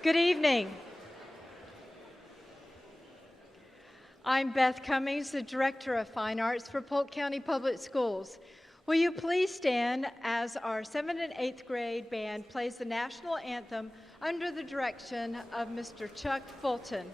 Good evening. I'm Beth Cummings, the Director of Fine Arts for Polk County Public Schools. Will you please stand as our 7th and 8th grade band plays the national anthem under the direction of Mr. Chuck Fulton.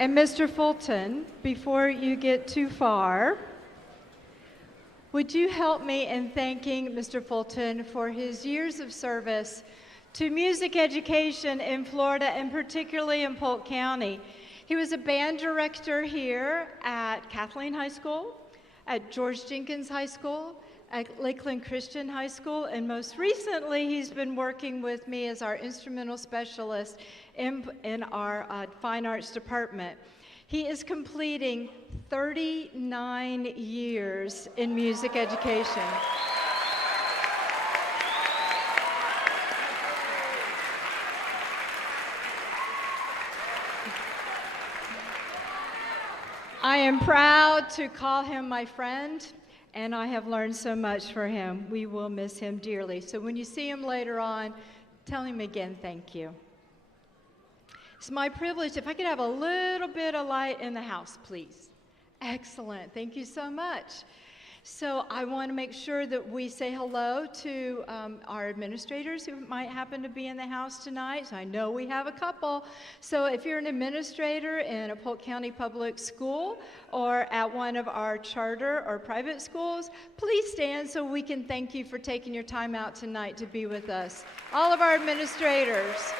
And Mr. Fulton, before you get too far, would you help me in thanking Mr. Fulton for his years of service to music education in Florida and particularly in Polk County? He was a band director here at Kathleen High School, at George Jenkins High School, at Lakeland Christian High School, and most recently he's been working with me as our instrumental specialist in our fine arts department. He is completing 39 years in music education. I am proud to call him my friend, and I have learned so much from him. We will miss him dearly. So when you see him later on, tell him again, thank you. It's my privilege, if I could have a little bit of light in the house, please. Excellent, thank you so much. So I want to make sure that we say hello to our administrators who might happen to be in the house tonight. So I know we have a couple. So if you're an administrator in a Polk County public school or at one of our charter or private schools, please stand so we can thank you for taking your time out tonight to be with us. All of our administrators.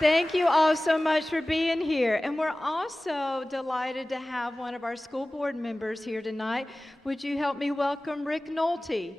Thank you all so much for being here. And we're also delighted to have one of our school board members here tonight. Would you help me welcome Rick Nolte?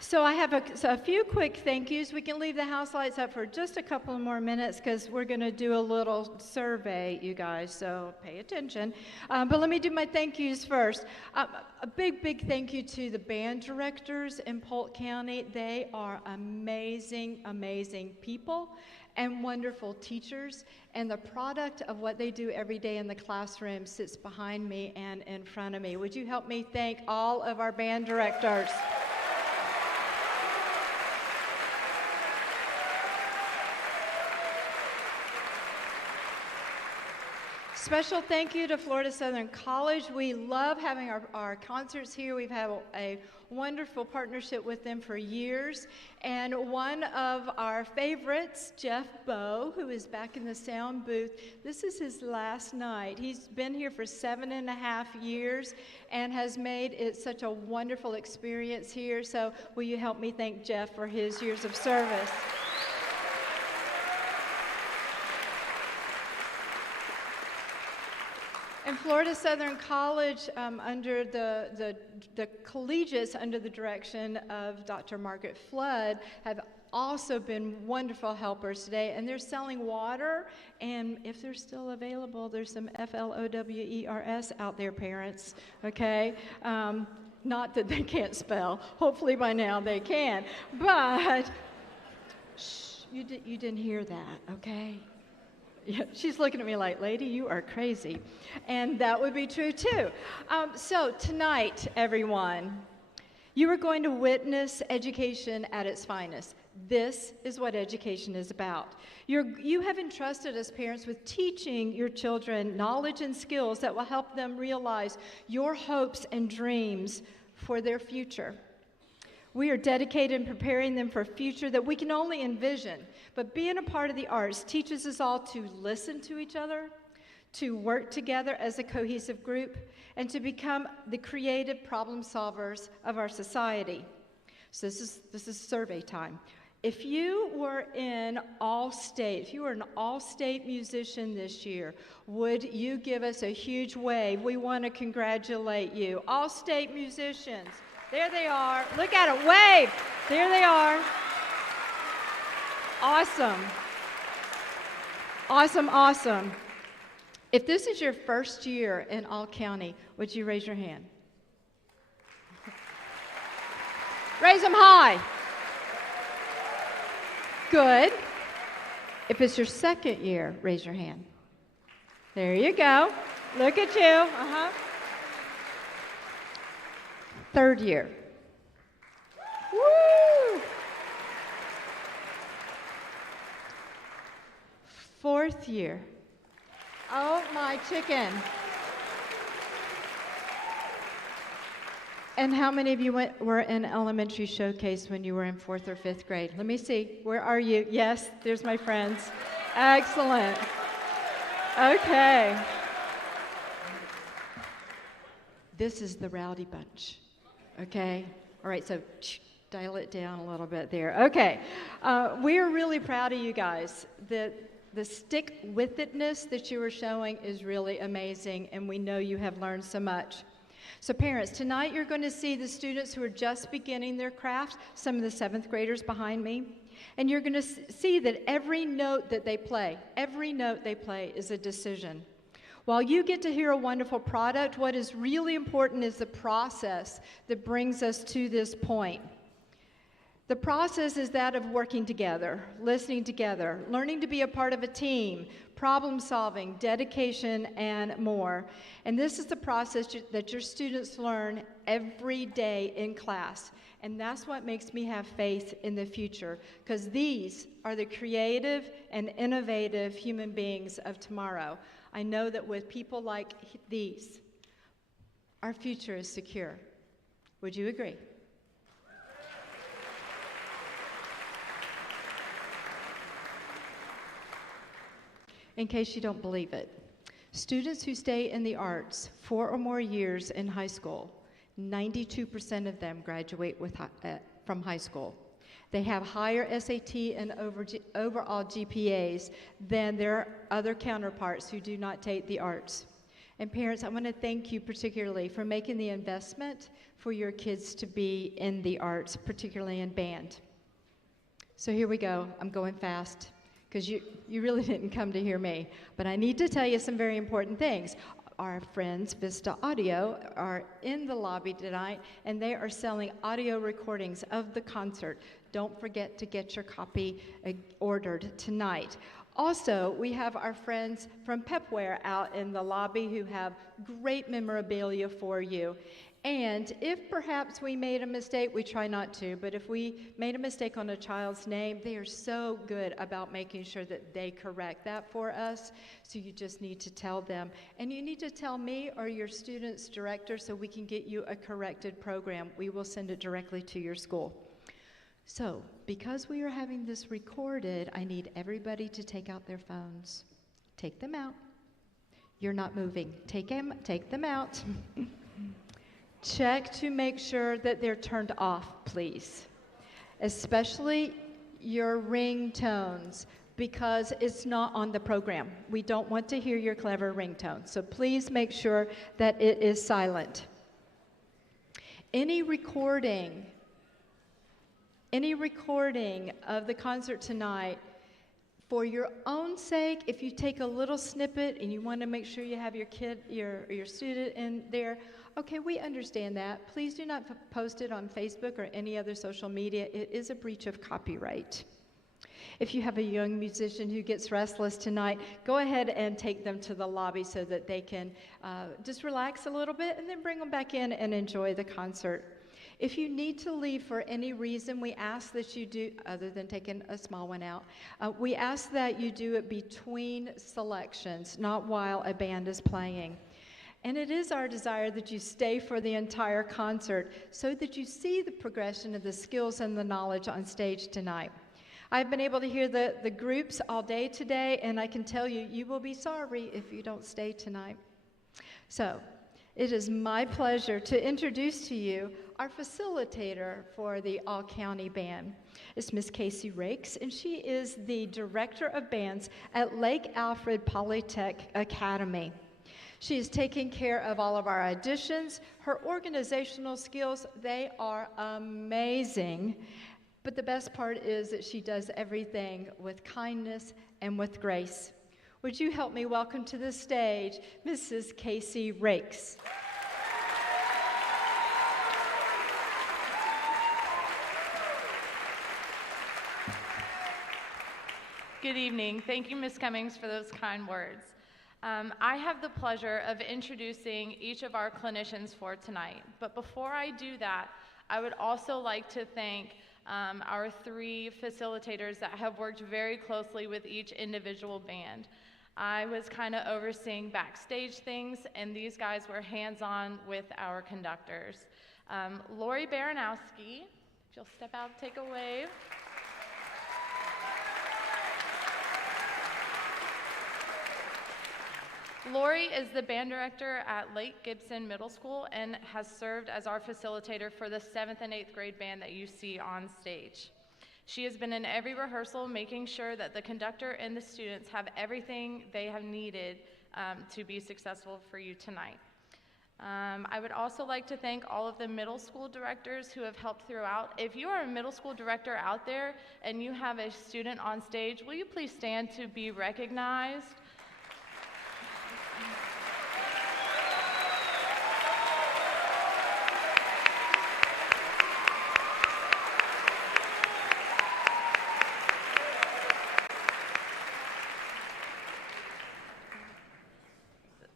So I have a few quick thank yous. We can leave the house lights up for just a couple more minutes because we're going to do a little survey, you guys, so pay attention. But let me do my thank yous first. A big thank you to the band directors in Polk County. They are amazing people and wonderful teachers, and the product of what they do every day in the classroom sits behind me and in front of me. Would you help me thank all of our band directors? Special thank you to Florida Southern College. We love having our concerts here. We've had a wonderful partnership with them for years. And one of our favorites, Jeff Bowe, who is back in the sound booth, this is his last night. He's been here for 7.5 years and has made it such a wonderful experience here. So will you help me thank Jeff for his years of service? And Florida Southern College, under the collegiates under the direction of Dr. Margaret Flood, have also been wonderful helpers today. And they're selling water, and if they're still available, there's some FLOWERS out there, parents, okay? Not that they can't spell. Hopefully by now they can. But, shh, you didn't hear that, okay? Yeah, she's looking at me like, lady, you are crazy. And that would be true too. So tonight, everyone, you are going to witness education at its finest. This is what education is about. You have entrusted us parents with teaching your children knowledge and skills that will help them realize your hopes and dreams for their future. We are dedicated in preparing them for a future that we can only envision. But being a part of the arts teaches us all to listen to each other, to work together as a cohesive group, and to become the creative problem solvers of our society. So this is survey time. If you were an all-state musician this year, would you give us a huge wave? We want to congratulate you. All-state musicians. There they are. Look at it. Wave. There they are. Awesome. Awesome, awesome. If this is your first year in All County, would you raise your hand? Raise them high. Good. If it's your second year, raise your hand. There you go. Look at you. Third year. Woo! Fourth year. Oh, my chicken. And how many of you were in elementary showcase when you were in 4th or 5th grade? Let me see. Where are you? Yes, there's my friends. Excellent. Okay. This is the rowdy bunch. Okay? All right, so dial it down a little bit there. Okay. We are really proud of you guys. The stick-with-itness that you are showing is really amazing, and we know you have learned so much. So parents, tonight you're going to see the students who are just beginning their craft, some of the 7th graders behind me, and you're going to see that every note they play is a decision. While you get to hear a wonderful product, what is really important is the process that brings us to this point. The process is that of working together, listening together, learning to be a part of a team, problem solving, dedication, and more. And this is the process that your students learn every day in class. And that's what makes me have faith in the future, because these are the creative and innovative human beings of tomorrow. I know that with people like these, our future is secure. Would you agree? In case you don't believe it, students who stay in the arts 4 or more years in high school, 92% of them graduate from high school. They have higher SAT and overall GPAs than their other counterparts who do not take the arts. And parents, I want to thank you particularly for making the investment for your kids to be in the arts, particularly in band. So here we go. I'm going fast, because you really didn't come to hear me. But I need to tell you some very important things. Our friends, Vista Audio, are in the lobby tonight, and they are selling audio recordings of the concert. Don't forget to get your copy ordered tonight. Also, we have our friends from Pepware out in the lobby who have great memorabilia for you. And if perhaps we made a mistake, we try not to, but if we made a mistake on a child's name, they are so good about making sure that they correct that for us. So you just need to tell them. And you need to tell me or your student's director so we can get you a corrected program. We will send it directly to your school. So because we are having this recorded, I need everybody to take out their phones. Take them out. You're not moving. Take them out. Check to make sure that they're turned off, please. Especially your ringtones. because it's not on the program. We don't want to hear your clever ringtone, so please make sure that it is silent. Any recording of the concert tonight, for your own sake, if you take a little snippet and you want to make sure you have your kid, your student in there, okay, we understand that. Please do not post it on Facebook or any other social media. It is a breach of copyright. If you have a young musician who gets restless tonight, go ahead and take them to the lobby so that they can just relax a little bit and then bring them back in and enjoy the concert. If you need to leave for any reason, we ask that you do, other than taking a small one out, we ask that you do it between selections, not while a band is playing. And it is our desire that you stay for the entire concert so that you see the progression of the skills and the knowledge on stage tonight. I've been able to hear the groups all day today, and I can tell you, you will be sorry if you don't stay tonight. So, it is my pleasure to introduce to you our facilitator for the All-County Band. It's Miss Casey Rakes, and she is the Director of Bands at Lake Alfred Polytech Academy. She is taking care of all of our auditions. Her organizational skills, they are amazing. But the best part is that she does everything with kindness and with grace. Would you help me welcome to the stage Mrs. Casey Rakes? Good evening. Thank you, Ms. Cummings, for those kind words. I have the pleasure of introducing each of our clinicians for tonight. But before I do that, I would also like to thank our three facilitators that have worked very closely with each individual band. I was kind of overseeing backstage things, and these guys were hands-on with our conductors. Lori Baranowski, if you'll step out, take a wave. Lori is the band director at Lake Gibson Middle School and has served as our facilitator for the 7th and 8th grade band that you see on stage. She has been in every rehearsal, making sure that the conductor and the students have everything they have needed to be successful for you tonight. I would also like to thank all of the middle school directors who have helped throughout. If you are a middle school director out there and you have a student on stage, will you please stand to be recognized?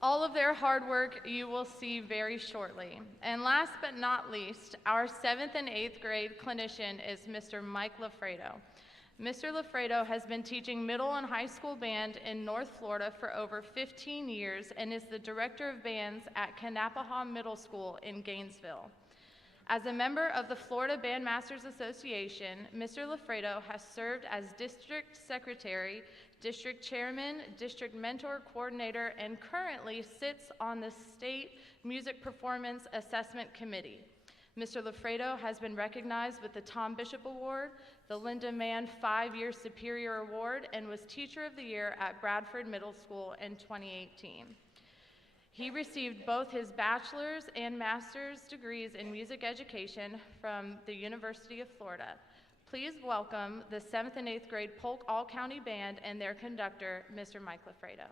All of their hard work you will see very shortly. And last but not least, our 7th and 8th grade clinician is Mr. Mike Lafredo. Mr. Lafredo has been teaching middle and high school band in North Florida for over 15 years and is the director of bands at Kanapaha Middle School in Gainesville. As a member of the Florida Bandmasters Association, Mr. Lafredo has served as district secretary, district chairman, district mentor coordinator, and currently sits on the State Music Performance Assessment Committee. Mr. Lafredo has been recognized with the Tom Bishop Award, the Linda Mann 5-Year Superior Award, and was Teacher of the Year at Bradford Middle School in 2018. He received both his bachelor's and master's degrees in music education from the University of Florida. Please welcome the 7th and 8th grade Polk All-County Band and their conductor, Mr. Mike Lafredo.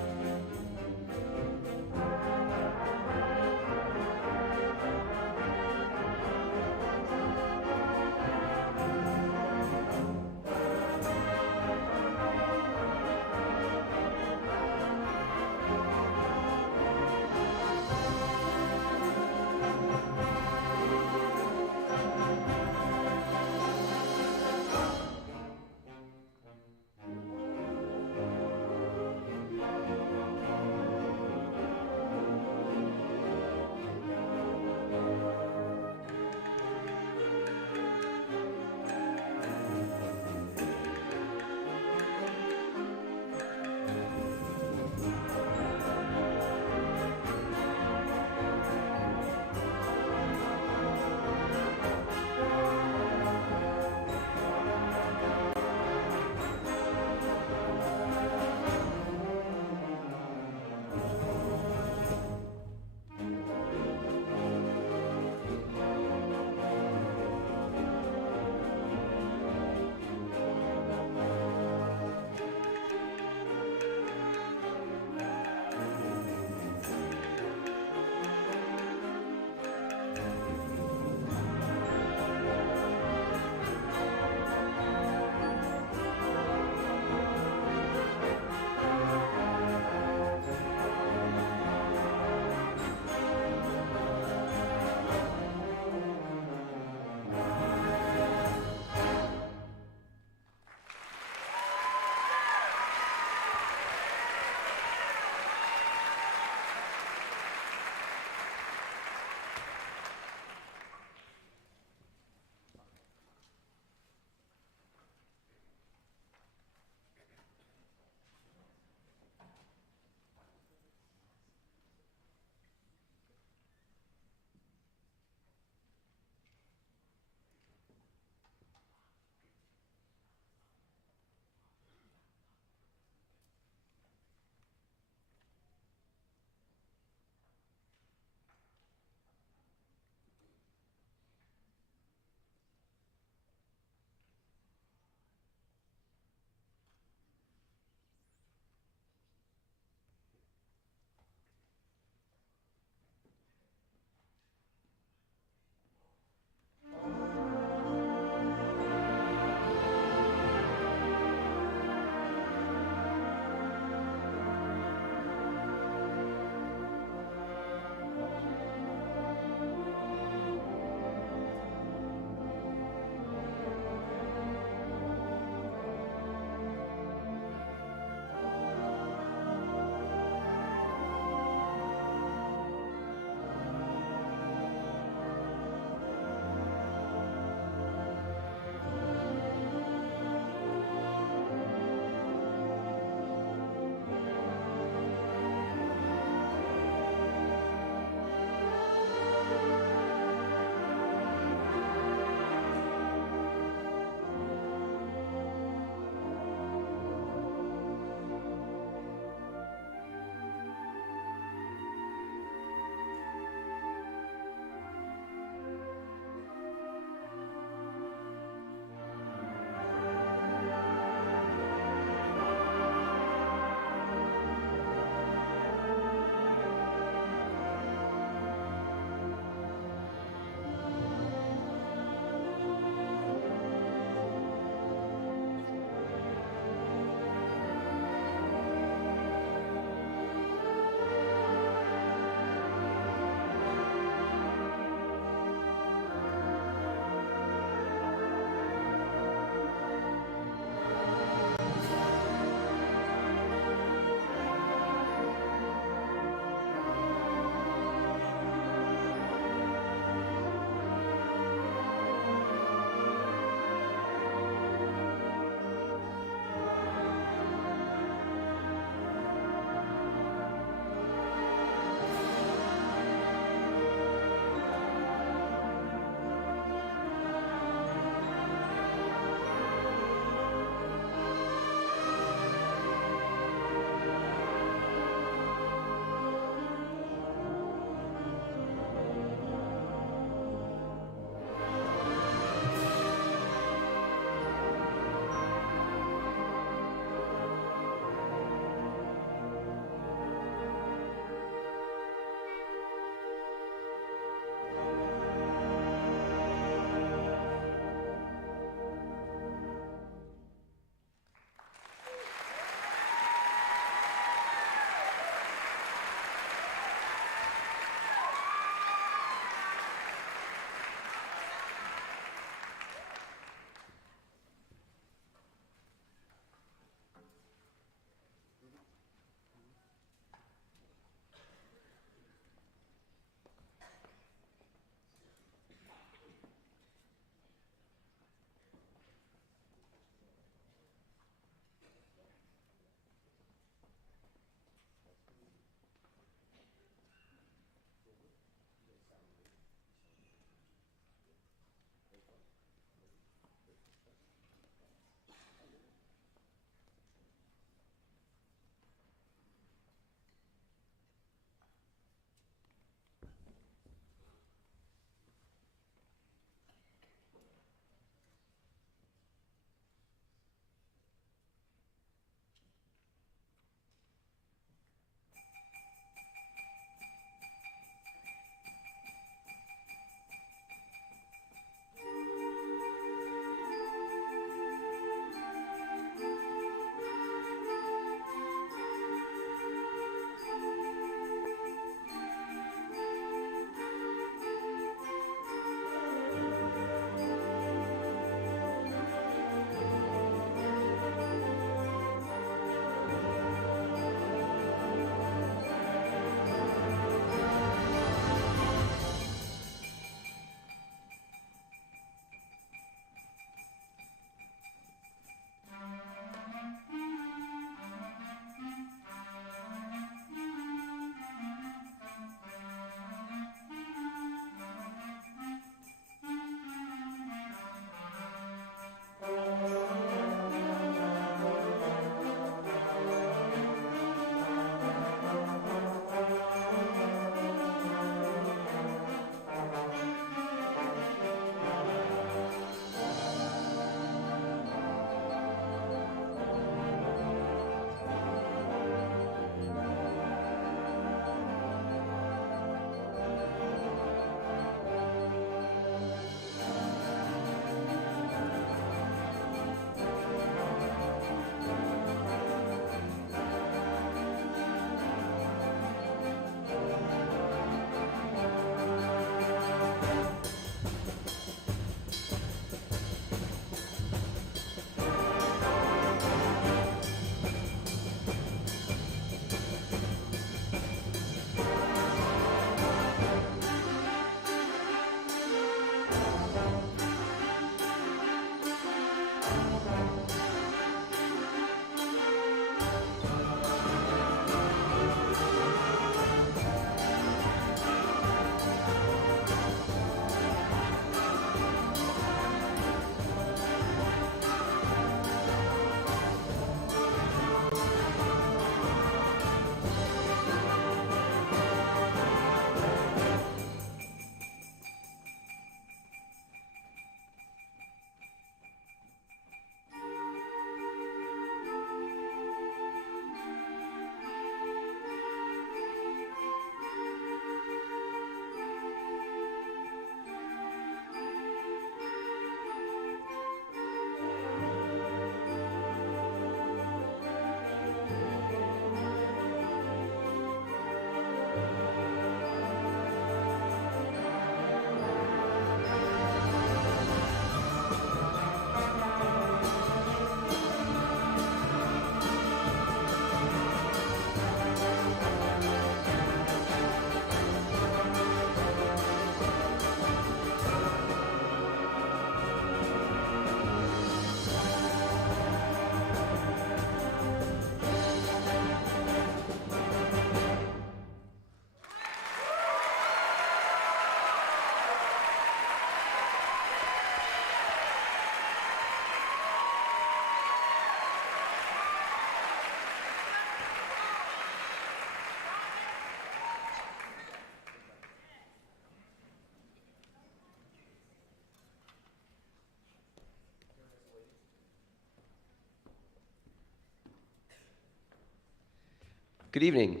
Good evening.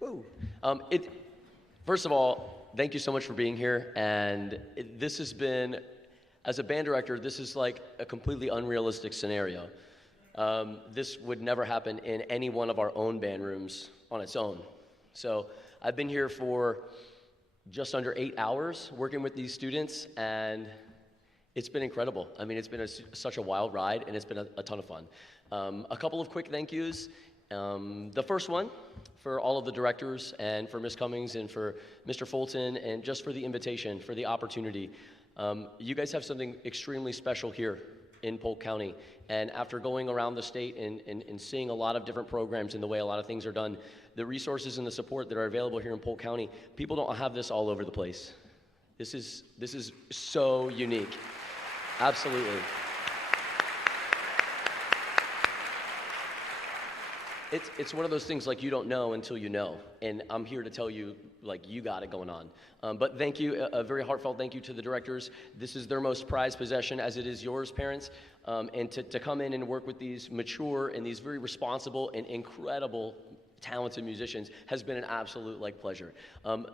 Woo. First of all, thank you so much for being here. And this has been, as a band director, this is like a completely unrealistic scenario. This would never happen in any one of our own band rooms on its own. So I've been here for just under 8 hours working with these students, and it's been incredible. I mean, it's been such a wild ride, and it's been a ton of fun. A couple of quick thank yous. The first one for all of the directors and for Ms. Cummings and for Mr. Fulton and just for the invitation, for the opportunity. You guys have something extremely special here in Polk County. And after going around the state and seeing a lot of different programs and the way a lot of things are done, the resources and the support that are available here in Polk County, people don't have this all over the place. This is so unique. Absolutely. It's one of those things like you don't know until you know, and I'm here to tell you, like, you got it going on. But thank you, a very heartfelt thank you to the directors. This is their most prized possession, as it is yours, parents, and to come in and work with these mature and these very responsible and incredible talented musicians has been an absolute, like, pleasure.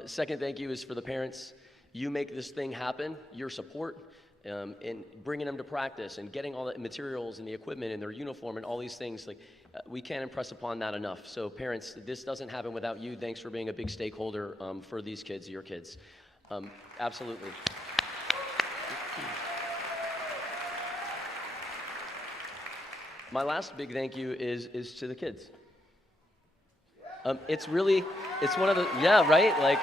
Second thank you is for the parents. You make this thing happen, your support, and bringing them to practice and getting all the materials and the equipment and their uniform and all these things, like, we can't impress upon that enough. So parents, this doesn't happen without you. Thanks for being a big stakeholder for these kids, your kids. Absolutely. My last big thank you is to the kids. It's one of the, yeah, right? Like,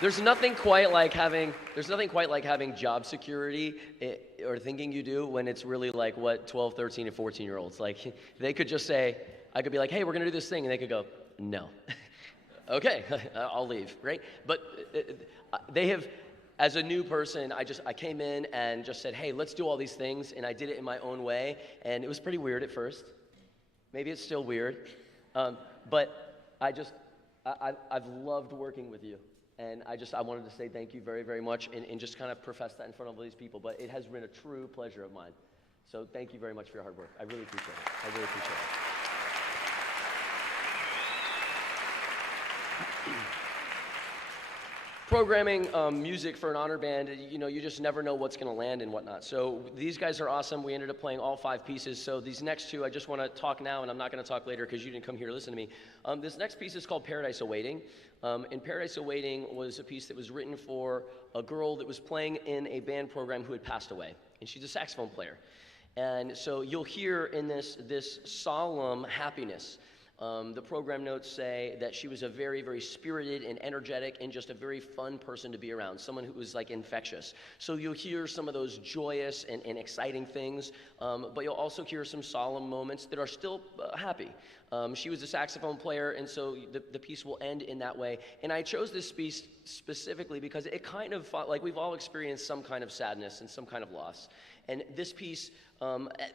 there's nothing quite like having job security or thinking you do when it's really like what 12, 13, and 14-year-olds. Like, they could just say, I could be like, hey, we're gonna do this thing, and they could go, no. Okay, I'll leave, right? But they have, as a new person, I came in and just said, hey, let's do all these things, and I did it in my own way, and it was pretty weird at first. Maybe it's still weird, but I've loved working with you. And I wanted to say thank you very, very much and just kind of profess that in front of all these people. But it has been a true pleasure of mine. So thank you very much for your hard work. I really appreciate it. I really appreciate it. Programming music for an honor band, you know, you just never know what's going to land and whatnot. So these guys are awesome. We ended up playing all 5 pieces. So these next 2, I just want to talk now, and I'm not going to talk later because you didn't come here to listen to me. This next piece is called Paradise Awaiting. And Paradise Awaiting was a piece that was written for a girl that was playing in a band program who had passed away. And she's a saxophone player. And so you'll hear in this solemn happiness. The program notes say that she was a very, very spirited and energetic and just a very fun person to be around, someone who was like infectious. So you'll hear some of those joyous and exciting things, but you'll also hear some solemn moments that are still happy. She was a saxophone player, and so the piece will end in that way. And I chose this piece specifically because it kind of, like, we've all experienced some kind of sadness and some kind of loss. And this piece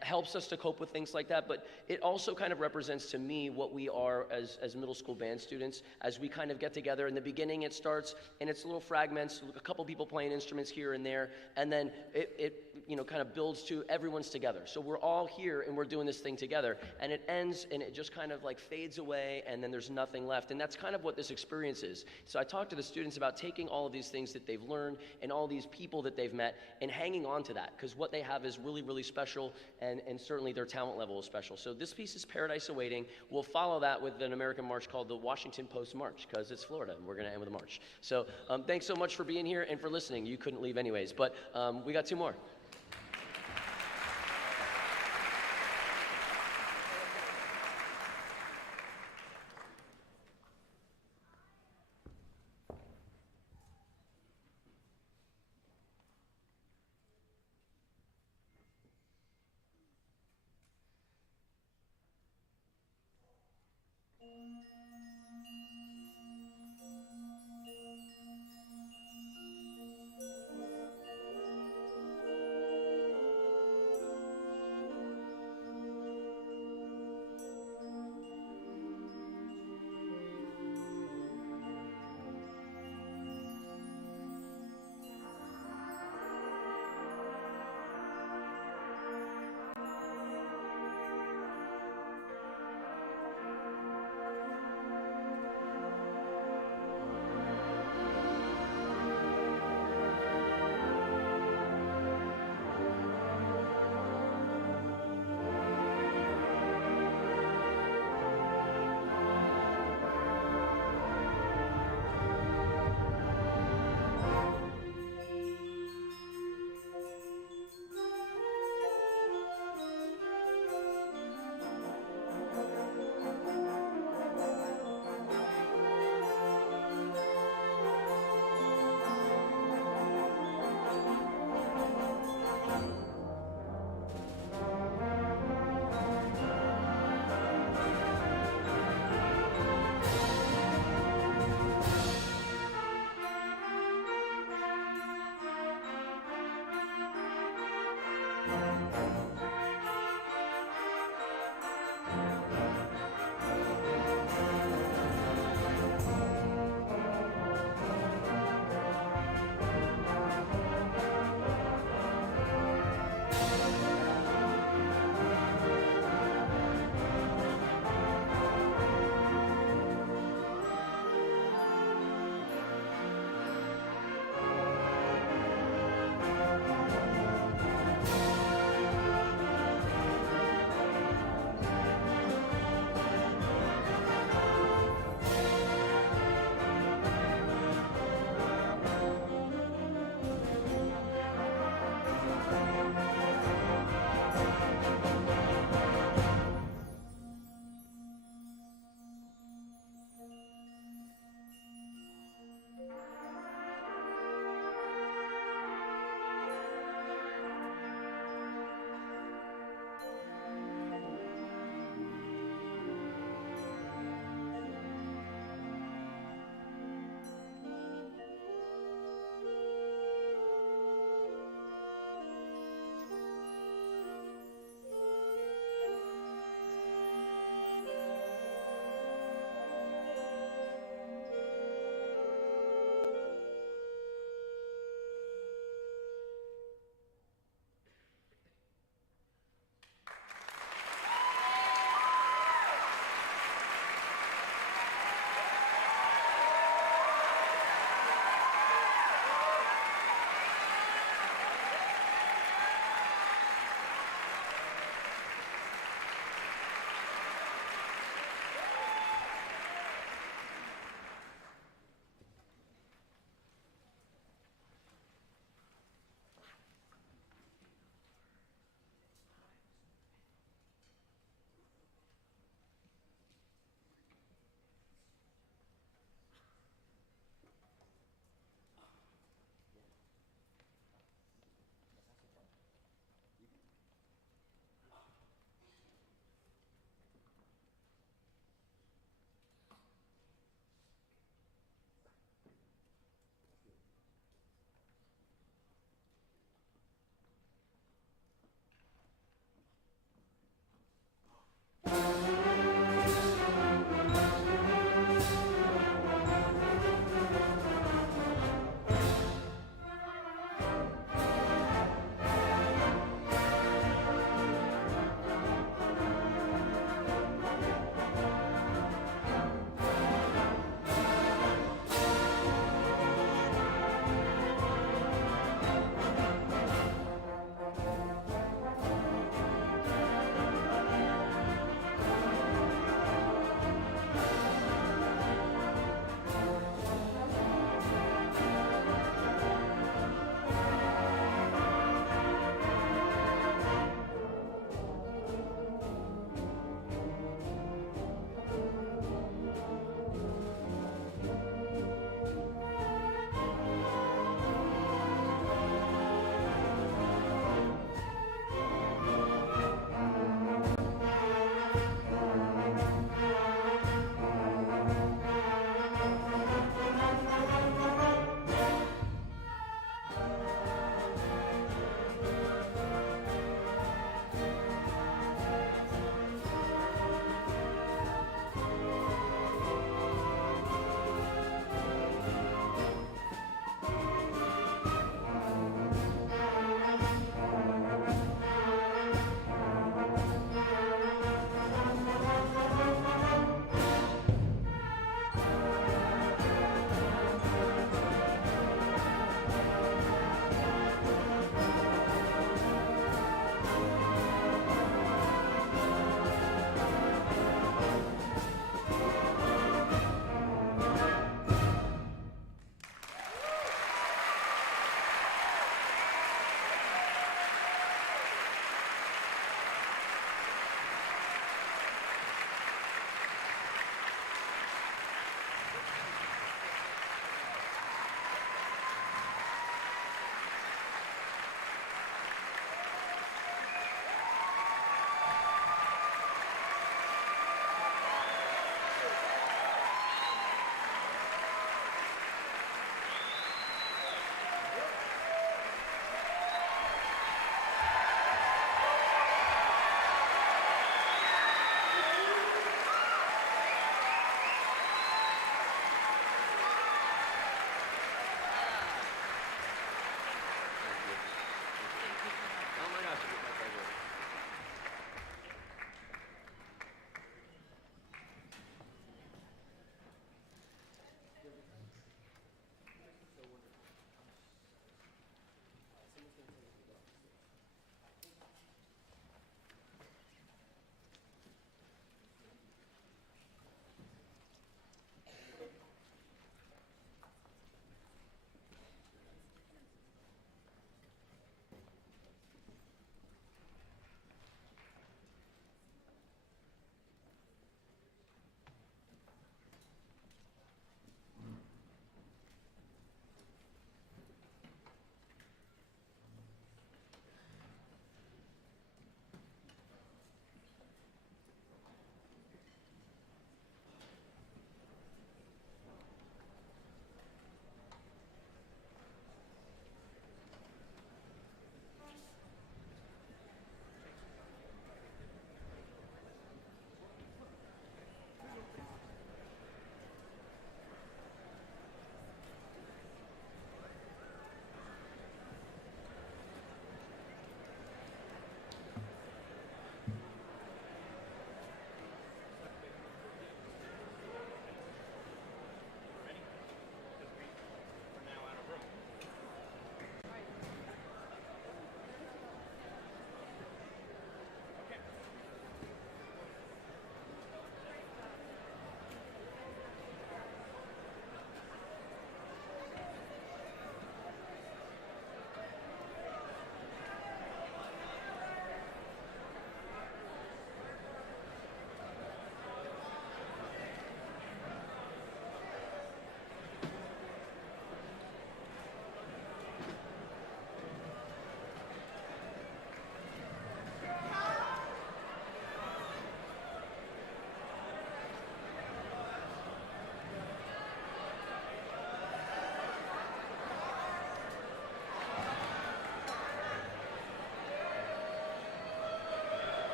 helps us to cope with things like that, but it also kind of represents to me what we are as middle school band students, as we kind of get together. In the beginning, it starts, and it's little fragments, a couple people playing instruments here and there, and then it you know, kind of builds to everyone's together. So we're all here, and we're doing this thing together, and it ends, and it just kind of like fades away, and then there's nothing left, and that's kind of what this experience is. So I talked to the students about taking all of these things that they've learned and all these people that they've met and hanging on to that, because what they have is really, really special, and certainly their talent level is special. So this piece is Paradise Awaiting. We'll follow that with an American march called the Washington Post March, because it's Florida, and we're going to end with a march. So thanks so much for being here and for listening. You couldn't leave anyways, but we got 2 more.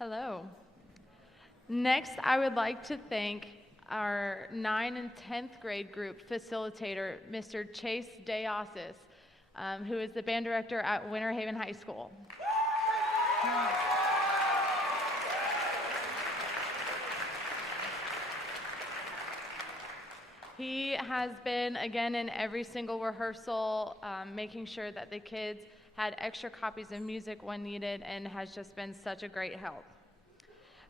Hello. Next, I would like to thank our 9th and 10th grade group facilitator, Mr. Chase Dayosis, who is the band director at Winter Haven High School. He has been, again, in every single rehearsal, making sure that the kids had extra copies of music when needed, and has just been such a great help.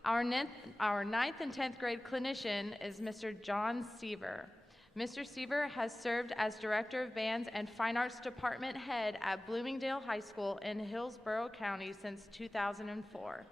Our 9th and 10th grade clinician is Mr. John Seaver. Mr. Seaver has served as Director of Bands and Fine Arts Department Head at Bloomingdale High School in Hillsborough County since 2004.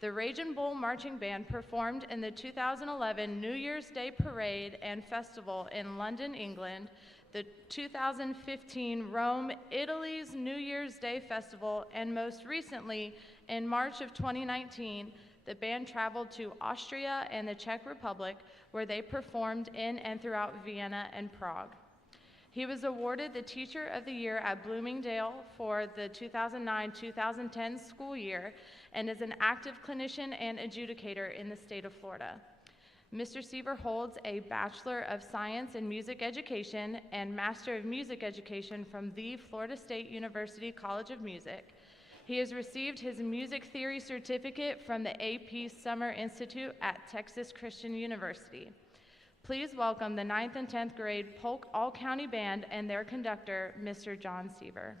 The Ragin' Bull Marching Band performed in the 2011 New Year's Day Parade and Festival in London, England, the 2015 Rome, Italy's New Year's Day Festival, and most recently, in March of 2019, the band traveled to Austria and the Czech Republic, where they performed in and throughout Vienna and Prague. He was awarded the Teacher of the Year at Bloomingdale for the 2009-2010 school year and is an active clinician and adjudicator in the state of Florida. Mr. Seaver holds a Bachelor of Science in Music Education and Master of Music Education from the Florida State University College of Music. He has received his music theory certificate from the AP Summer Institute at Texas Christian University. Please welcome the 9th and 10th grade Polk All-County Band and their conductor, Mr. John Seaver.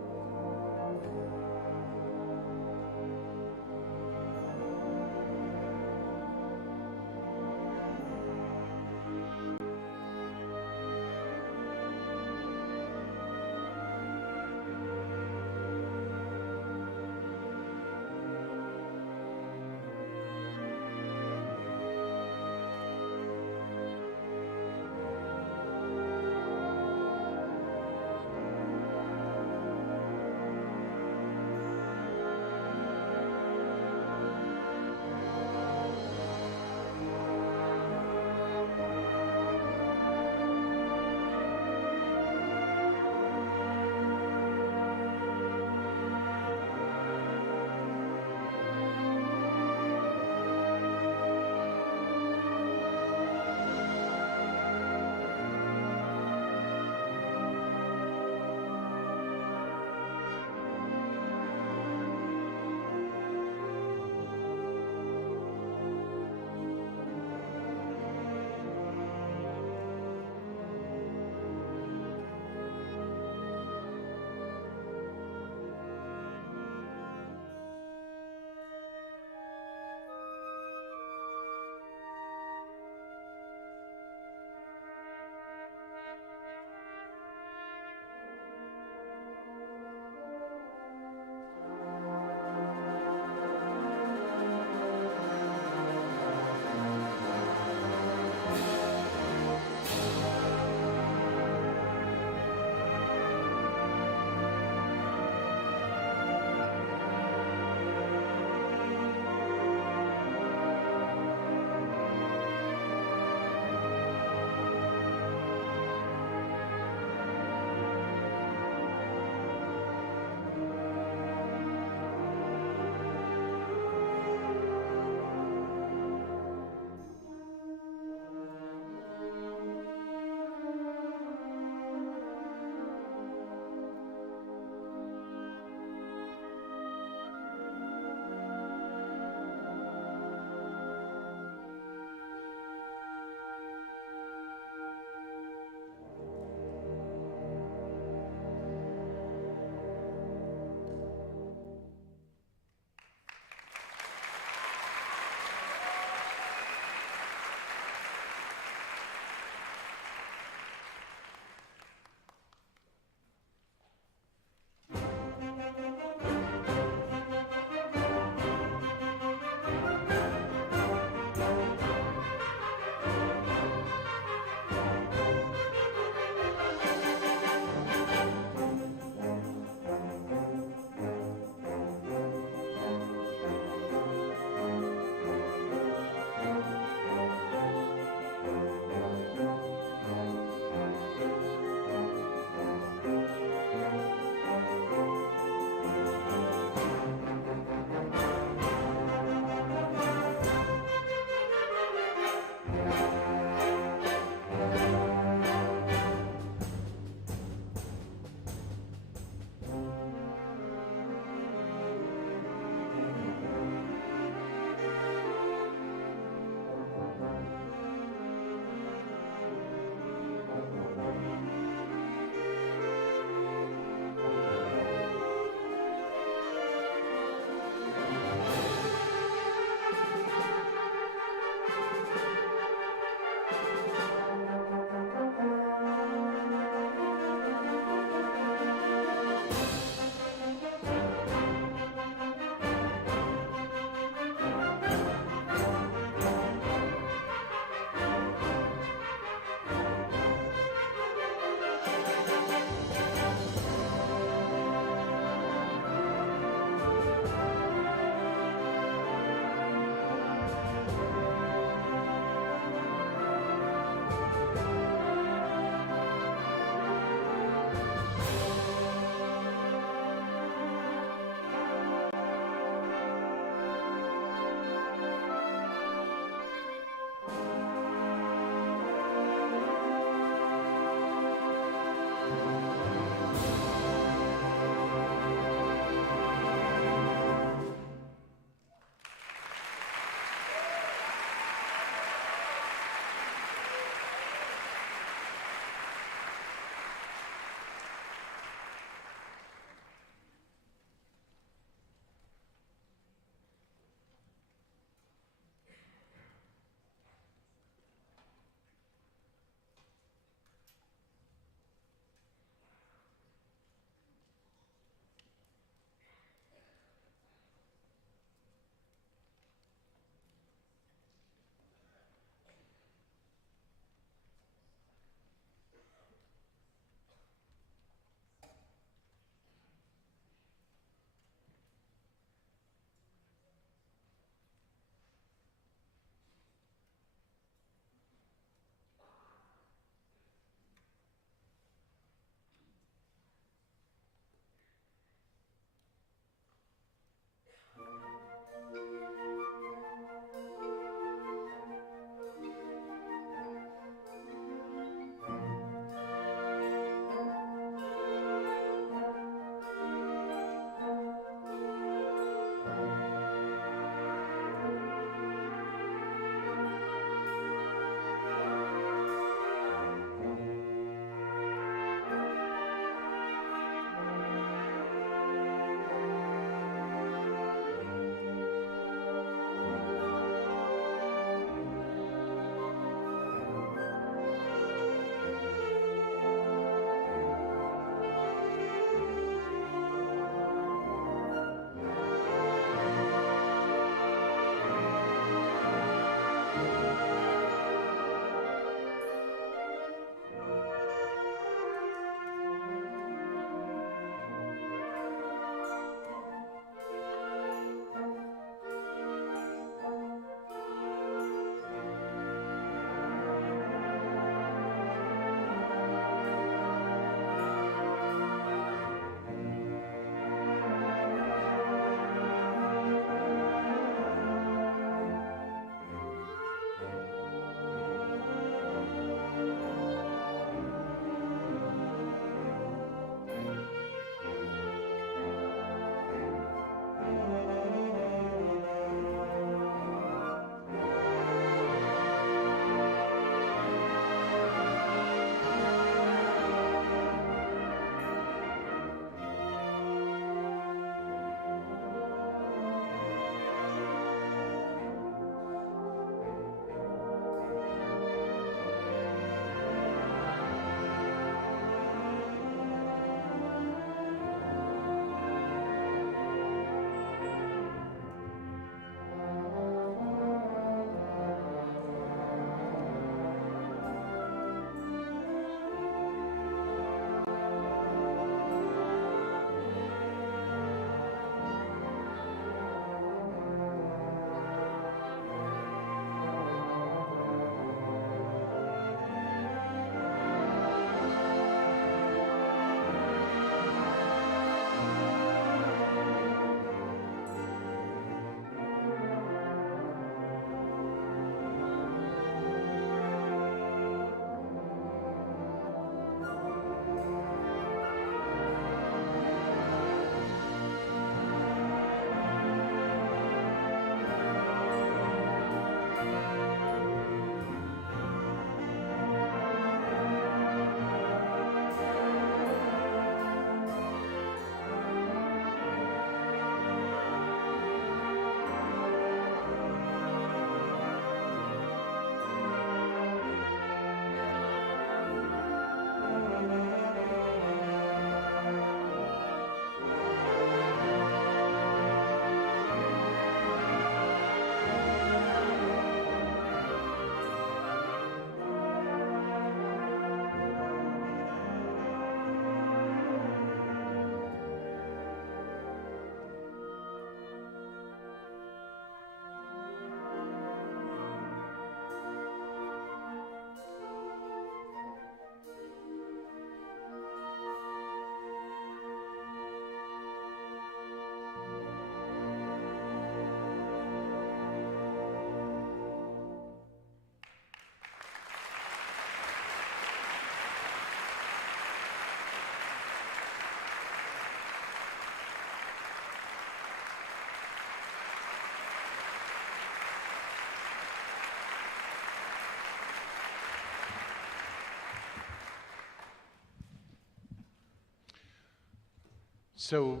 So,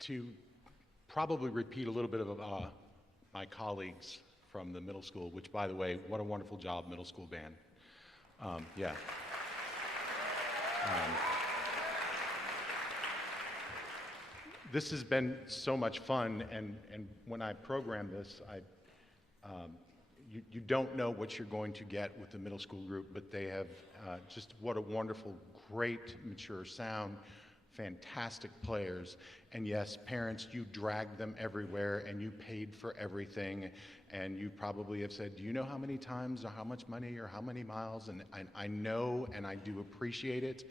to probably repeat a little bit of my colleagues from the middle school, which, by the way, what a wonderful job, middle school band. Yeah. This has been so much fun, and when I programmed this, you don't know what you're going to get with the middle school group, but they have just what a wonderful, great, mature sound, fantastic players. And yes, parents, you dragged them everywhere and you paid for everything, and you probably have said, do you know how many times or how much money or how many miles? And I know, and I do appreciate it,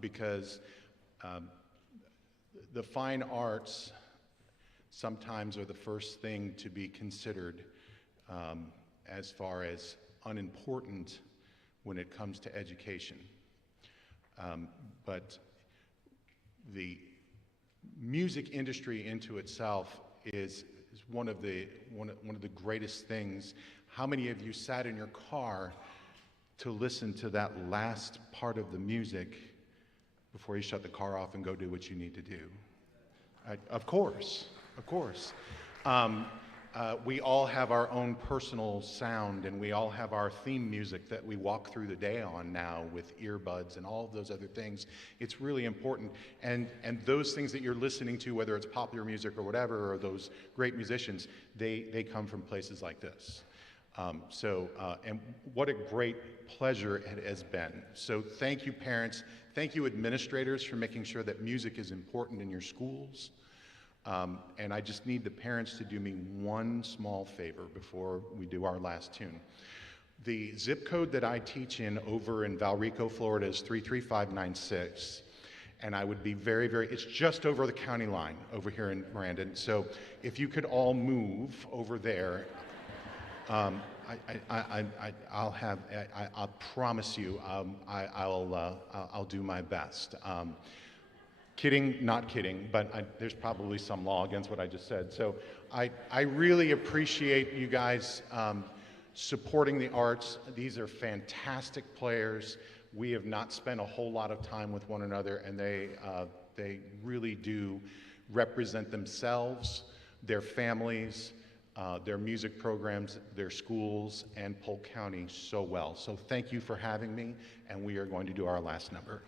because the fine arts sometimes are the first thing to be considered as far as unimportant when it comes to education. But the music industry into itself is one of the greatest things. How many of you sat in your car to listen to that last part of the music before you shut the car off and go do what you need to do? Of course. We all have our own personal sound, and we all have our theme music that we walk through the day on now with earbuds and all of those other things. It's really important, and those things that you're listening to, whether it's popular music or whatever, or those great musicians, they come from places like this. And what a great pleasure it has been. So thank you, parents. Thank you, administrators, for making sure that music is important in your schools. And I just need the parents to do me one small favor before we do our last tune. The zip code that I teach in over in Valrico, Florida is 33596. And I would be very, it's just over the county line over here in Brandon. So if you could all move over there, I'll promise you, I'll do my best. Kidding, not kidding, but there's probably some law against what I just said. So I really appreciate you guys supporting the arts. These are fantastic players. We have not spent a whole lot of time with one another, and they really do represent themselves, their families, their music programs, their schools, and Polk County so well. So thank you for having me, and we are going to do our last number.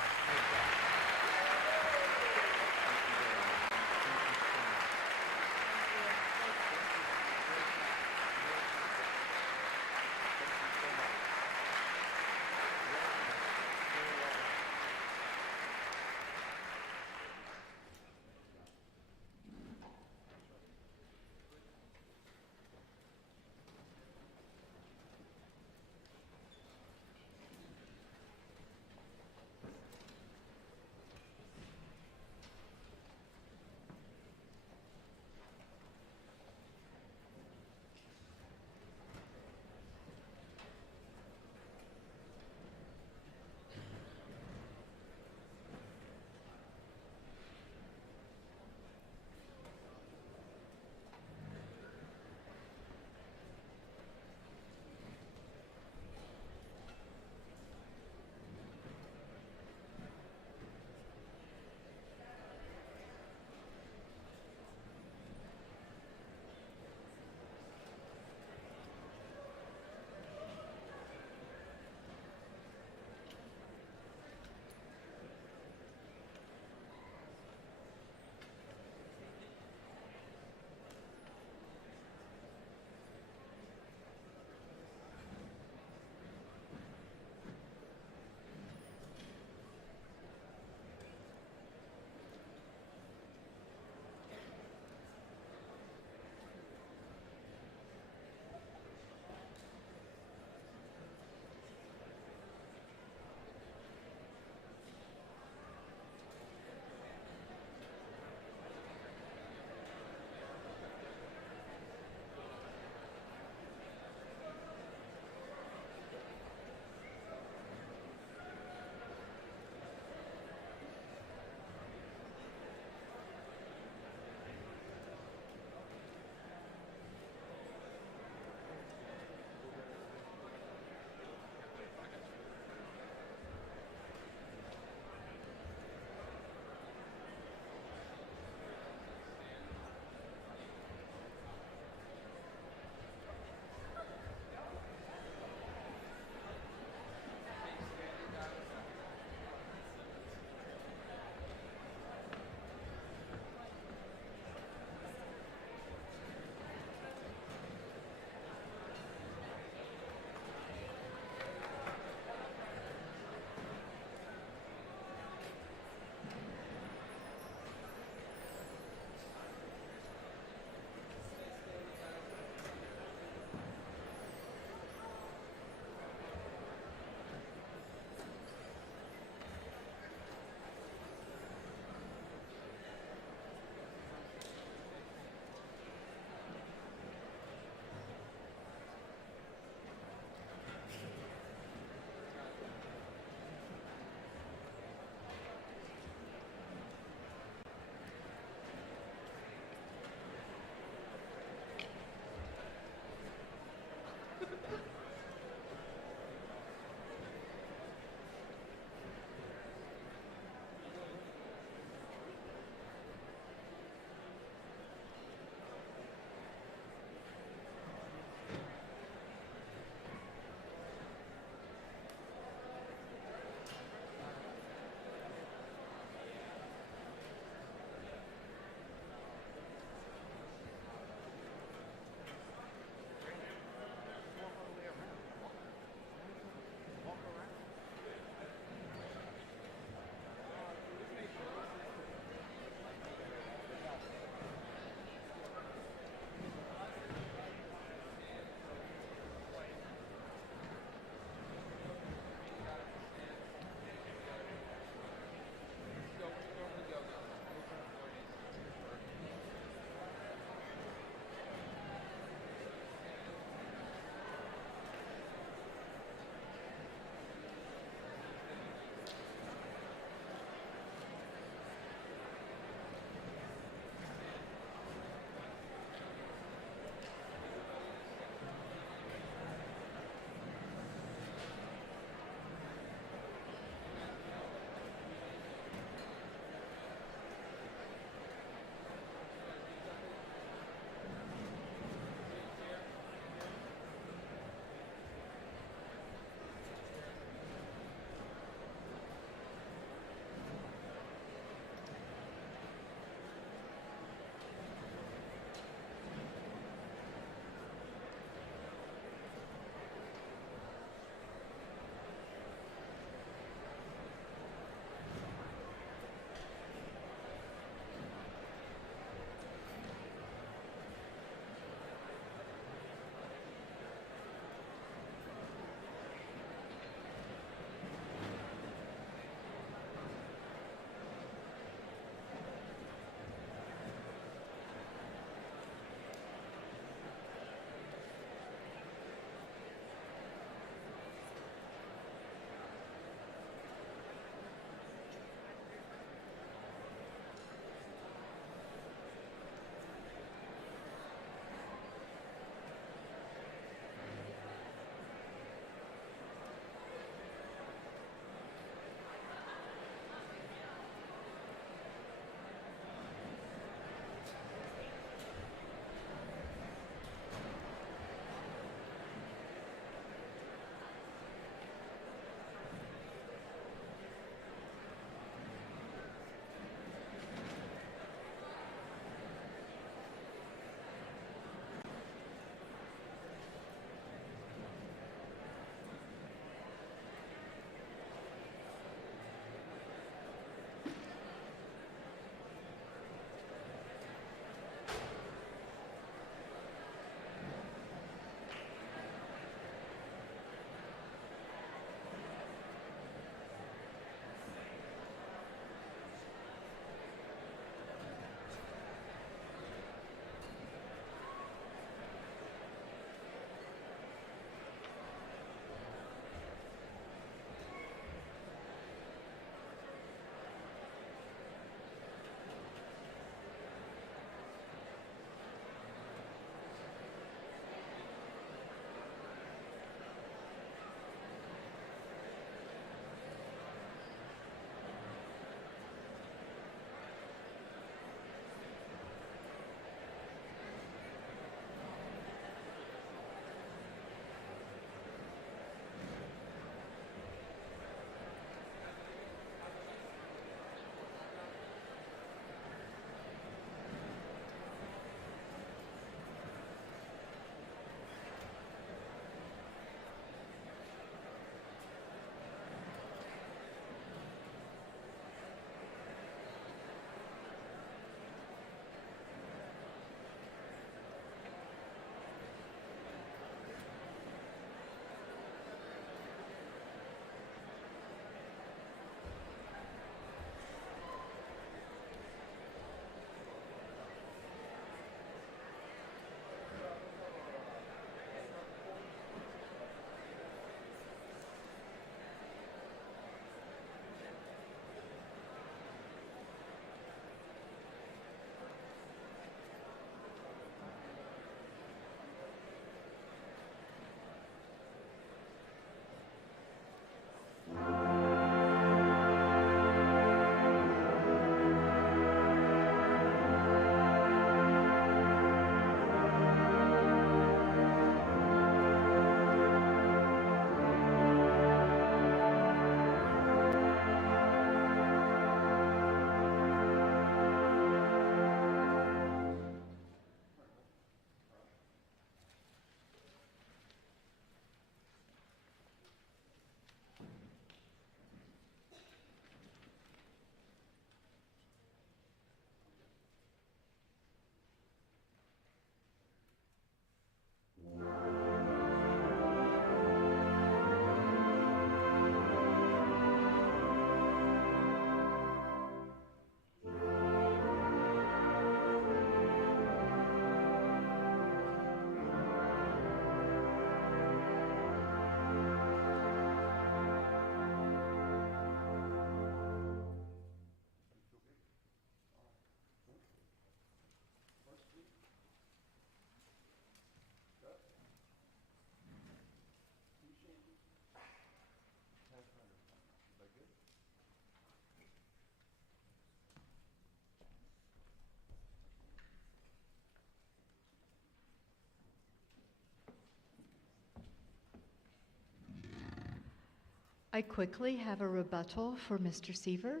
I quickly have a rebuttal for Mr. Seaver.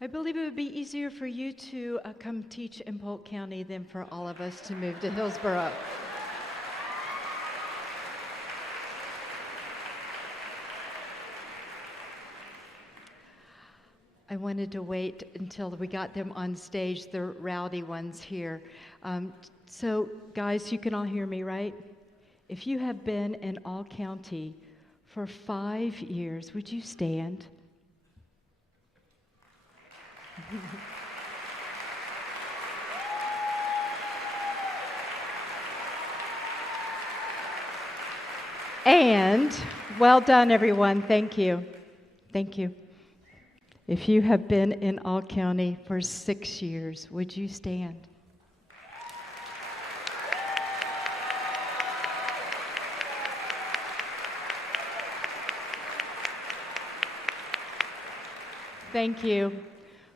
I believe it would be easier for you to come teach in Polk County than for all of us to move to Hillsborough. I wanted to wait until we got them on stage, the rowdy ones here. So, guys, you can all hear me, right? If you have been in All County for 5 years, would you stand? And well done, everyone. Thank you. Thank you. If you have been in All County for 6 years, would you stand? Thank you.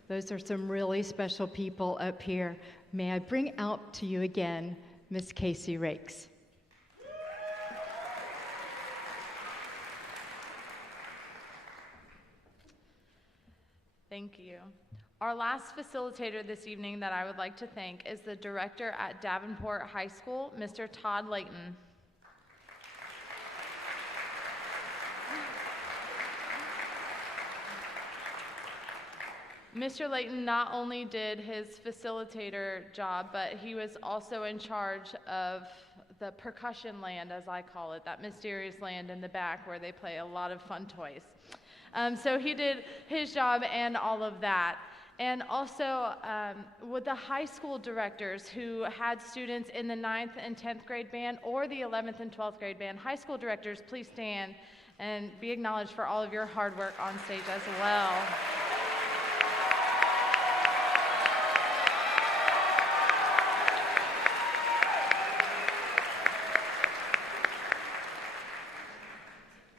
Those are some really special people up here. May I bring out to you again Miss Casey Rakes. Thank you. Our last facilitator this evening that I would like to thank is the director at Davenport High School, Mr. Todd Layton. Mr. Layton not only did his facilitator job, but he was also in charge of the percussion land, as I call it, that mysterious land in the back where they play a lot of fun toys. So he did his job and all of that. And also with the high school directors who had students in the 9th and 10th grade band or the 11th and 12th grade band, high school directors, please stand and be acknowledged for all of your hard work on stage as well.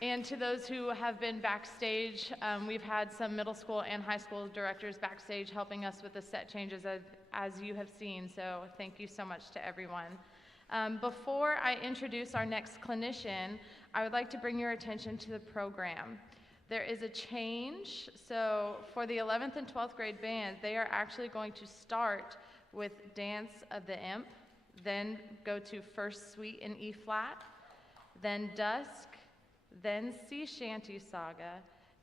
And to those who have been backstage, we've had some middle school and high school directors backstage helping us with the set changes as you have seen, so thank you so much to everyone. Before I introduce our next clinician, I would like to bring your attention to the program. There is a change, so for the 11th and 12th grade band, they are actually going to start with Dance of the Imp, then go to First Suite in E flat, then Dusk, then Sea Shanty Saga,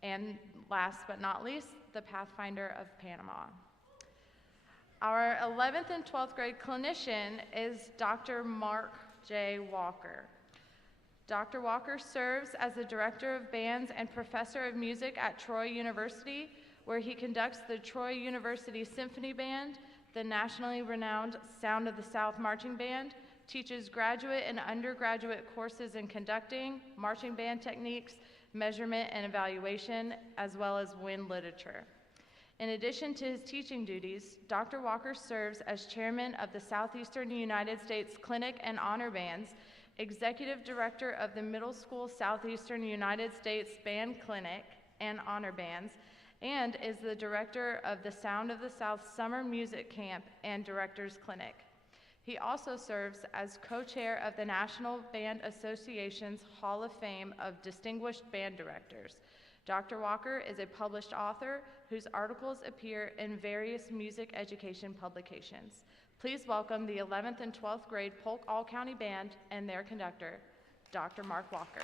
and last but not least, the Pathfinder of Panama. Our 11th and 12th grade clinician is Dr. Mark J. Walker. Dr. Walker serves as the Director of Bands and Professor of Music at Troy University, where he conducts the Troy University Symphony Band, the nationally renowned Sound of the South Marching Band, teaches graduate and undergraduate courses in conducting, marching band techniques, measurement and evaluation, as well as wind literature. In addition to his teaching duties, Dr. Walker serves as chairman of the Southeastern United States Clinic and Honor Bands, executive director of the Middle School Southeastern United States Band Clinic and Honor Bands, and is the director of the Sound of the South Summer Music Camp and Directors Clinic. He also serves as co-chair of the National Band Association's Hall of Fame of Distinguished Band Directors. Dr. Walker is a published author whose articles appear in various music education publications. Please welcome the 11th and 12th grade Polk All-County Band and their conductor, Dr. Mark Walker.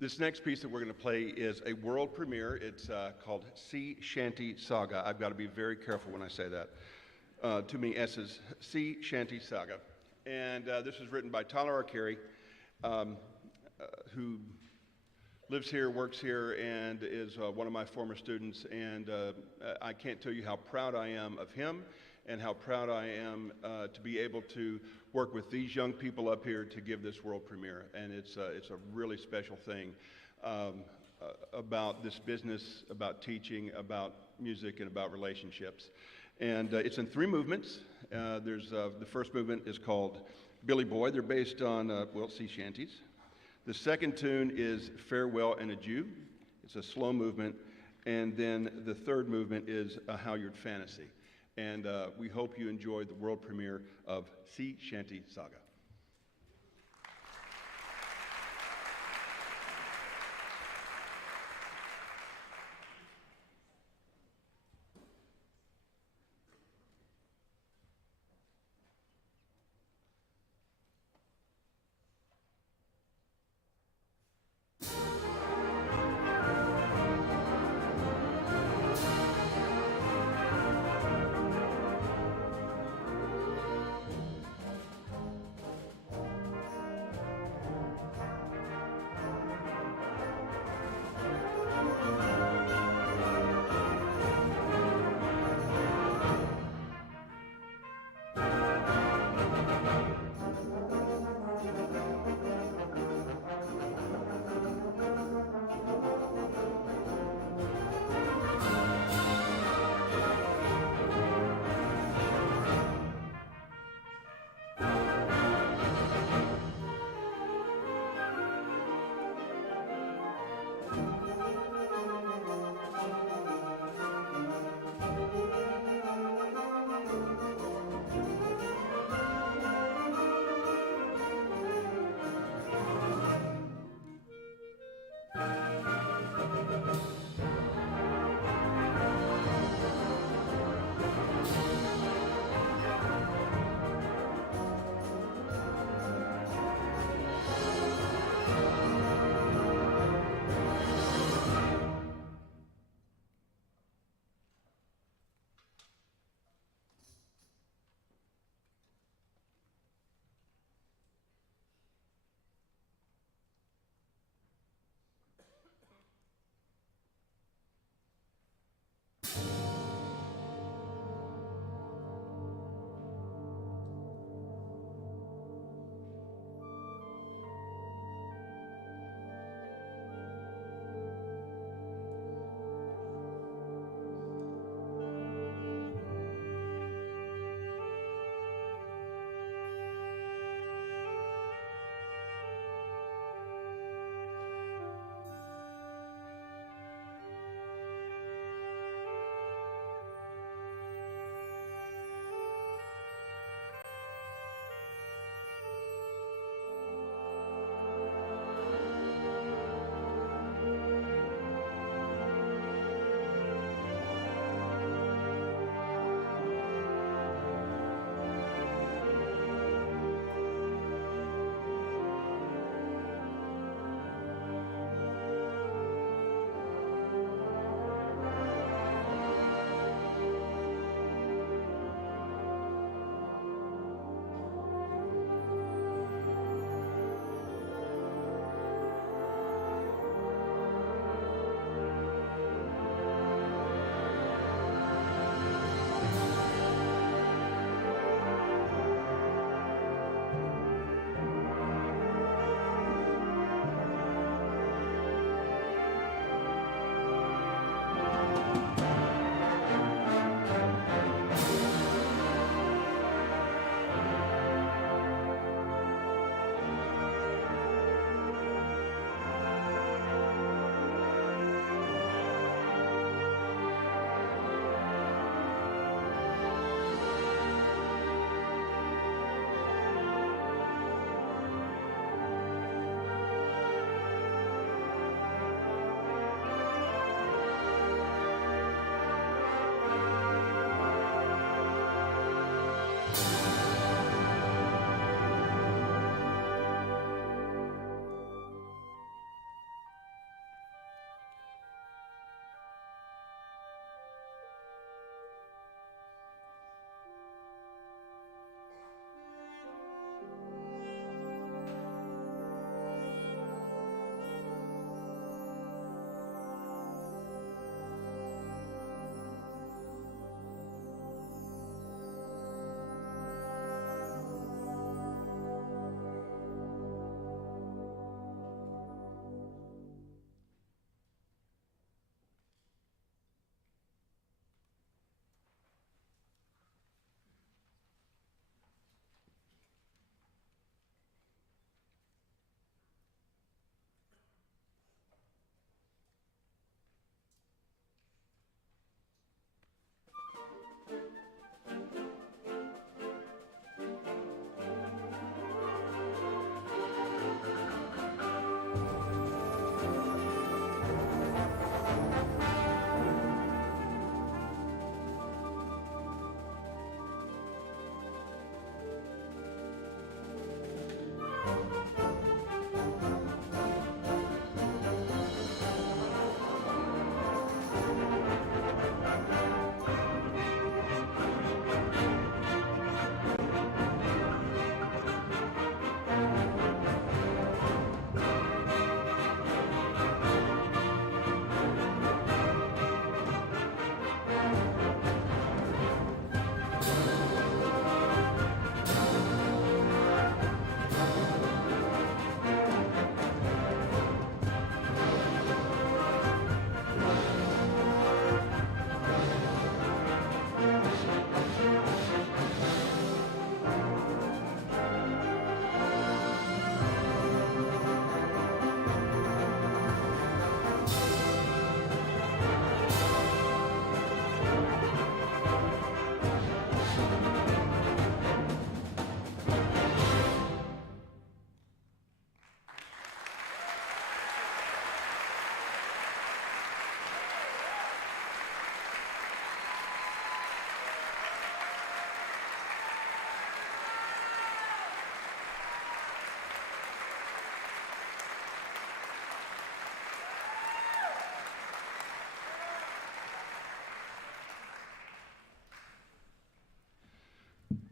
This next piece that we're going to play is a world premiere. It's called Sea Shanty Saga. I've got to be very careful when I say that. Too many S's. Sea Shanty Saga. And this was written by Tyler Arcari, who lives here, works here, and is one of my former students. And I can't tell you how proud I am of him and how proud I am to be able to work with these young people up here to give this world premiere. And it's a really special thing about this business, about teaching, about music, and about relationships. And it's in 3 movements. The first movement is called Billy Boy. They're based on, sea shanties. The second tune is Farewell and Adieu. It's a slow movement. And then the third movement is a Halyard Fantasy. And we hope you enjoyed the world premiere of Sea Shanty Saga.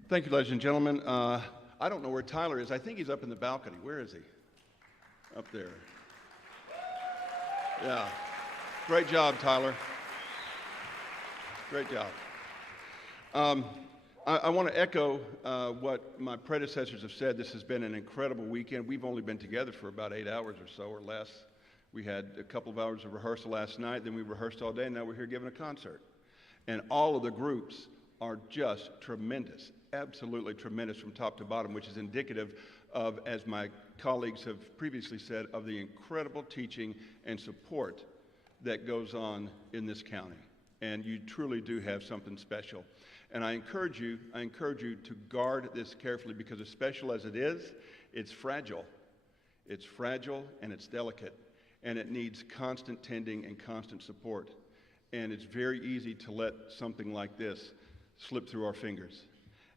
Thank you, ladies and gentlemen. I don't know where Tyler is. I think he's up in the balcony. Where is he? Up there. Yeah. Great job, Tyler. Great job. I want to echo what my predecessors have said. This has been an incredible weekend. We've only been together for about 8 hours or so or less. We had a couple of hours of rehearsal last night, then we rehearsed all day, and now we're here giving a concert. And all of the groups are just tremendous, absolutely tremendous from top to bottom, which is indicative of, as my colleagues have previously said, of the incredible teaching and support that goes on in this county. And you truly do have something special. And I encourage you to guard this carefully, because as special as it is, it's fragile. It's fragile and it's delicate, and it needs constant tending and constant support. And it's very easy to let something like this slip through our fingers.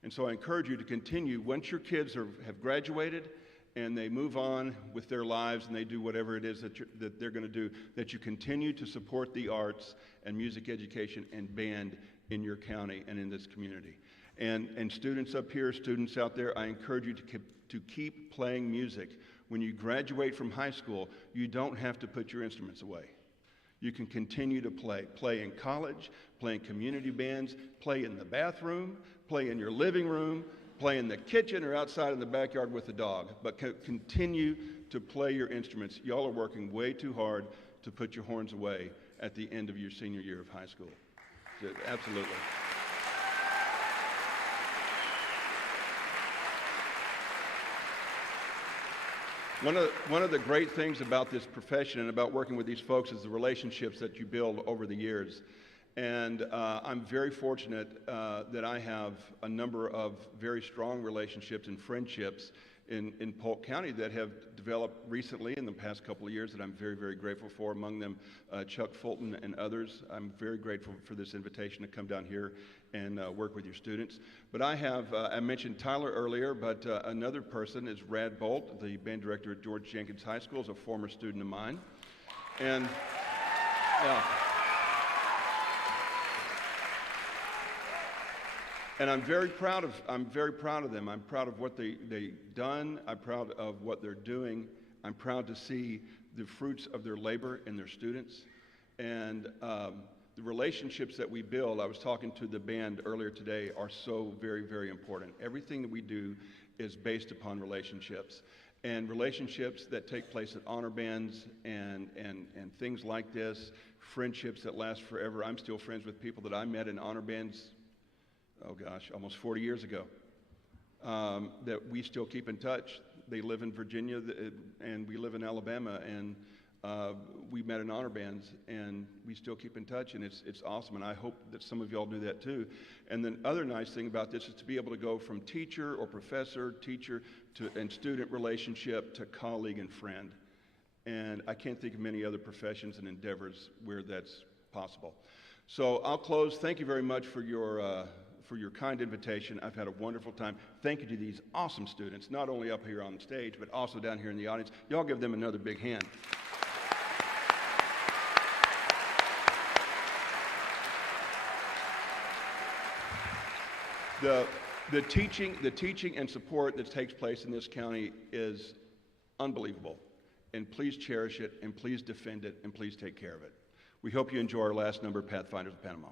And so I encourage you to continue, once your kids have graduated and they move on with their lives and they do whatever it is that they're going to do, that you continue to support the arts and music education and band in your county and in this community. And students up here, students out there, I encourage you to keep playing music. When you graduate from high school, you don't have to put your instruments away. You can continue to play in college, play in community bands, play in the bathroom, play in your living room, play in the kitchen or outside in the backyard with the dog, but continue to play your instruments. Y'all are working way too hard to put your horns away at the end of your senior year of high school. Absolutely. One of the great things about this profession and about working with these folks is the relationships that you build over the years. And I'm very fortunate that I have a number of very strong relationships and friendships in Polk County that have developed recently in the past couple of years that I'm very, very grateful for. Among them, Chuck Fulton and others. I'm very grateful for this invitation to come down here and work with your students. But I have, I mentioned Tyler earlier, but another person is Rad Bolt, the band director at George Jenkins High School, is a former student of mine. And yeah. And I'm very proud of them. I'm proud of what they've done. I'm proud of what they're doing. I'm proud to see the fruits of their labor in their students. And the relationships that we build, I was talking to the band earlier today, are so very, very important. Everything that we do is based upon relationships. And relationships that take place at honor bands and things like this, friendships that last forever. I'm still friends with people that I met in honor bands, oh gosh, almost 40 years ago, that we still keep in touch. They live in Virginia and we live in Alabama, and we met in honor bands and we still keep in touch, and it's awesome, and I hope that some of y'all do that too. And the other nice thing about this is to be able to go from teacher or professor, teacher and student relationship to colleague and friend. And I can't think of many other professions and endeavors where that's possible. So I'll close. Thank you very much for your kind invitation. I've had a wonderful time. Thank you to these awesome students, not only up here on the stage, but also down here in the audience. Y'all give them another big hand. The teaching and support that takes place in this county is unbelievable. And please cherish it, and please defend it, and please take care of it. We hope you enjoy our last number, Pathfinders of Panama.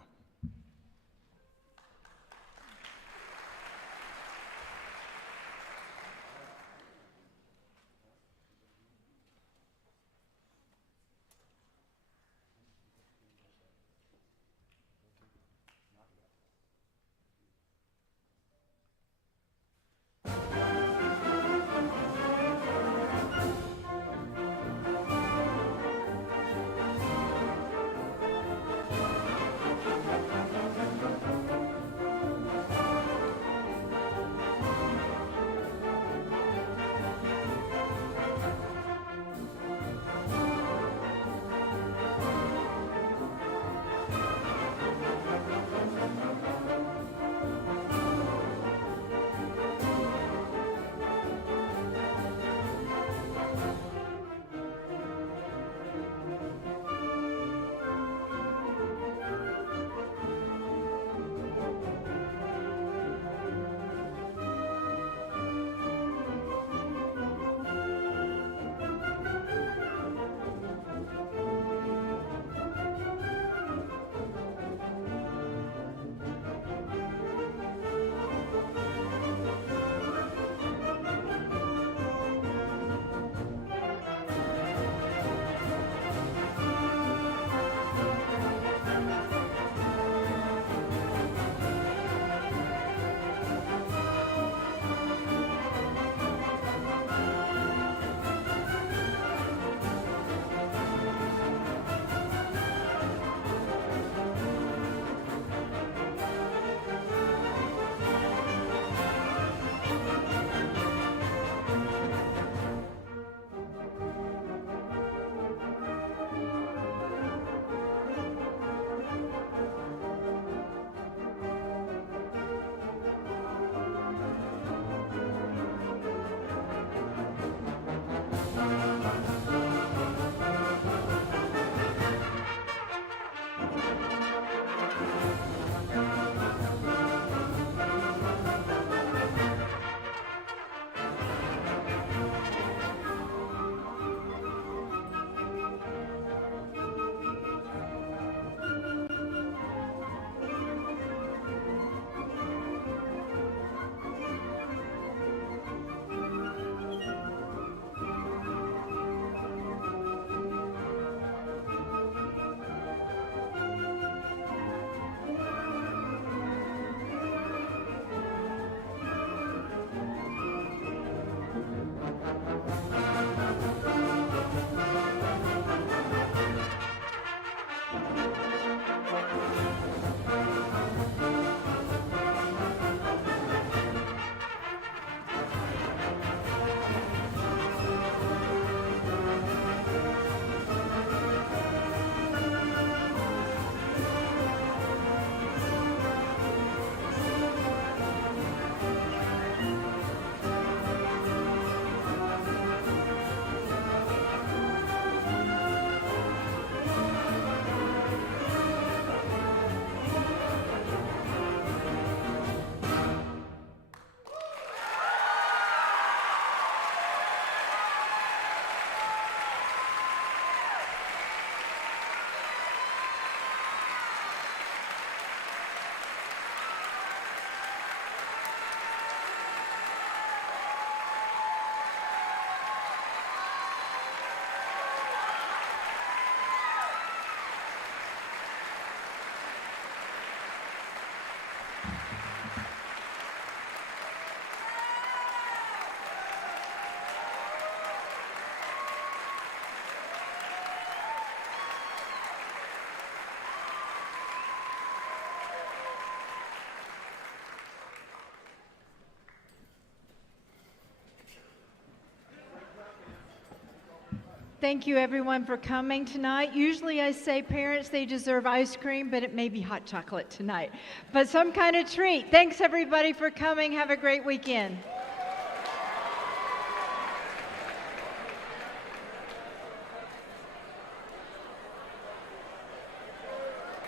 Thank you, everyone, for coming tonight. Usually I say parents, they deserve ice cream, but it may be hot chocolate tonight. But some kind of treat. Thanks, everybody, for coming. Have a great weekend.